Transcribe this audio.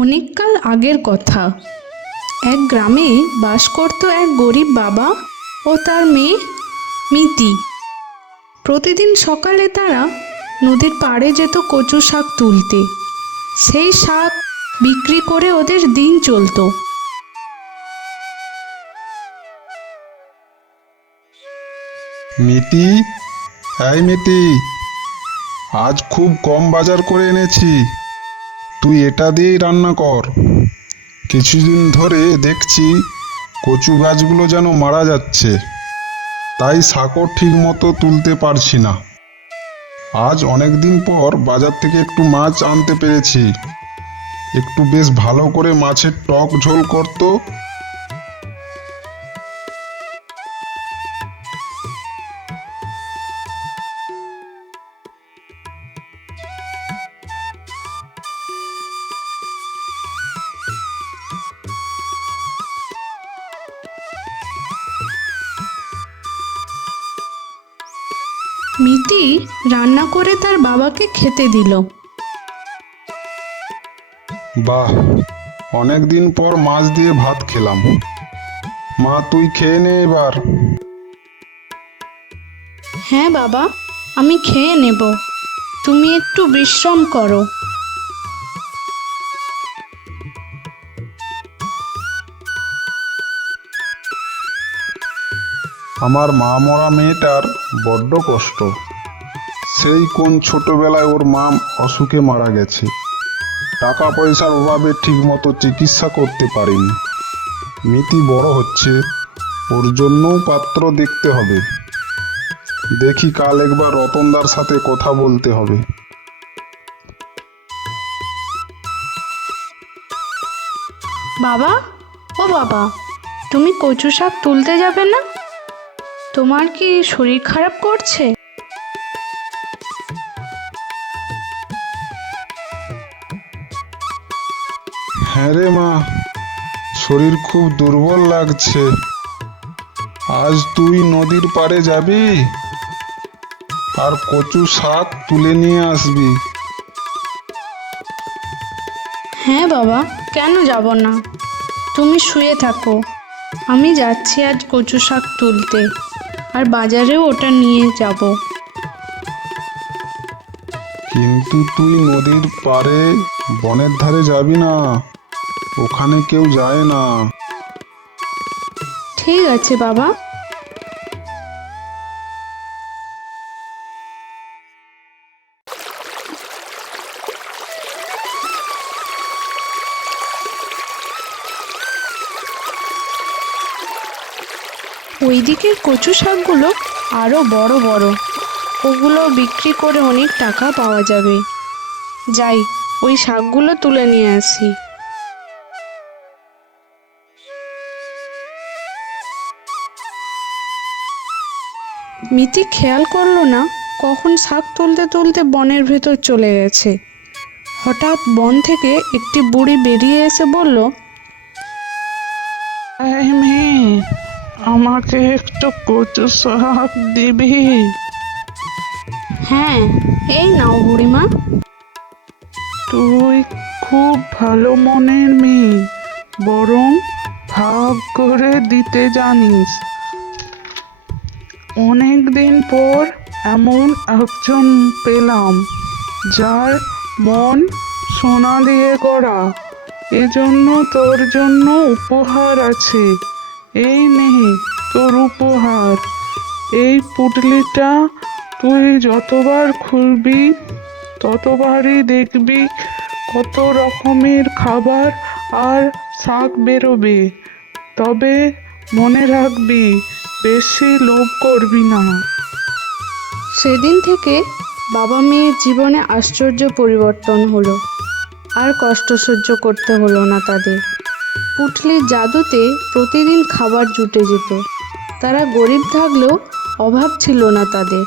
অনেককাল আগের কথা। এক গ্রামে বাস করত এক গরিব বাবা ও তার মেয়ে মিতি। প্রতিদিন সকালে তারা নদীর পাড়ে যেত কচু শাক তুলতে। সেই শাক বিক্রি করে ওদের দিন চলত। মিতি, এই মিতি, আজ খুব কম বাজার করে এনেছি, তুই এটা দিয়েই রান্না কর। কিছুদিন ধরে দেখছি কচু গাছগুলো যেন মারা যাচ্ছে, তাই শাকও ঠিক মতো তুলতে পারছি না। আজ অনেক দিন পর বাজার থেকে একটু মাছ আনতে পেরেছি, একটু বেশ ভালো করে মাছের টক ঝোল করতো। মিতি রান্না করে তার বাবাকে খেতে দিল। বাহ, অনেক দিন পর মাছ দিয়ে ভাত খেলাম। মা, তুই খেয়ে নে এবার। হ্যাঁ বাবা, আমি খেয়ে নেব, তুমি একটু বিশ্রাম করো। আমার মা মরা মেয়েটার বড্ড কষ্ট। সেই কোন ছোটবেলায় ওর মা অসুখে মারা গেছে। টাকা পয়সার অভাবে ঠিকমতো চিকিৎসা করতে পারিনি। মিতি বড় হচ্ছে, ওর জন্যও পাত্র দেখতে হবে। দেখি কাল একবার রতনদার সাথে কথা বলতে হবে। বাবা, ও বাবা, তুমি কচু শাক তুলতে যাবে না? তোমার কি শরীর খারাপ করছে? হ্যাঁ রে মা, শরীর খুব দুর্বল লাগছে। আজ তুই নদীর পাড়ে যাবি আর কচু শাক তুলে নিয়ে আসবি। হ্যাঁ বাবা, কেন যাব না? তুমি শুয়ে থাকো, আমি যাচ্ছি আজ কচু শাক তুলতে, আর বাজারেও ওটা নিয়ে যাব। কিন্তু তুই নদীর পাড়ে বনের ধারে যাবি না, ওখানে কেউ যায় না। ঠিক আছে বাবা। ওই দিকের কচু শাকগুলো আরো বড় বড়, ওগুলো বিক্রি করে অনেক টাকা পাওয়া যাবে। যাই, ওই শাকগুলো তুলে নিয়ে আসি। মিতি খেয়াল করলো না কখন শাক তুলতে তুলতে বনের ভেতর চলে গেছে। হঠাৎ বন থেকে একটি বুড়ি বেরিয়ে এসে বলল, এই মেয়ে, আমাকে একটু কচু শাক দিবি? হ্যাঁ, এই নাও বুড়িমা। তুই খুব ভালো মনের মেয়ে, বরং ভাগ করে দিতে জানিস। অনেক দিন পর এমন একজন পেলাম যার মন সোনা দিয়ে গড়া। এজন্য তোর জন্য উপহার আছে। এই নে তোর উপহার। এই পুঁটলিটা তুই যতবার খুলবি ততবারই দেখবি কত রকমের খাবার আর শাক বেরোবে। তবে মনে রাখবি, বেশি লোভ করবি না। সেদিন থেকে বাবা মেয়ের জীবনে আশ্চর্য পরিবর্তন হলো। আর কষ্ট সহ্য করতে হলো না তাদের। পুঁটলির জাদুতে প্রতিদিন খাবার জুটে যেত। তারা গরিব থাকলেও অভাব ছিল না তাদের।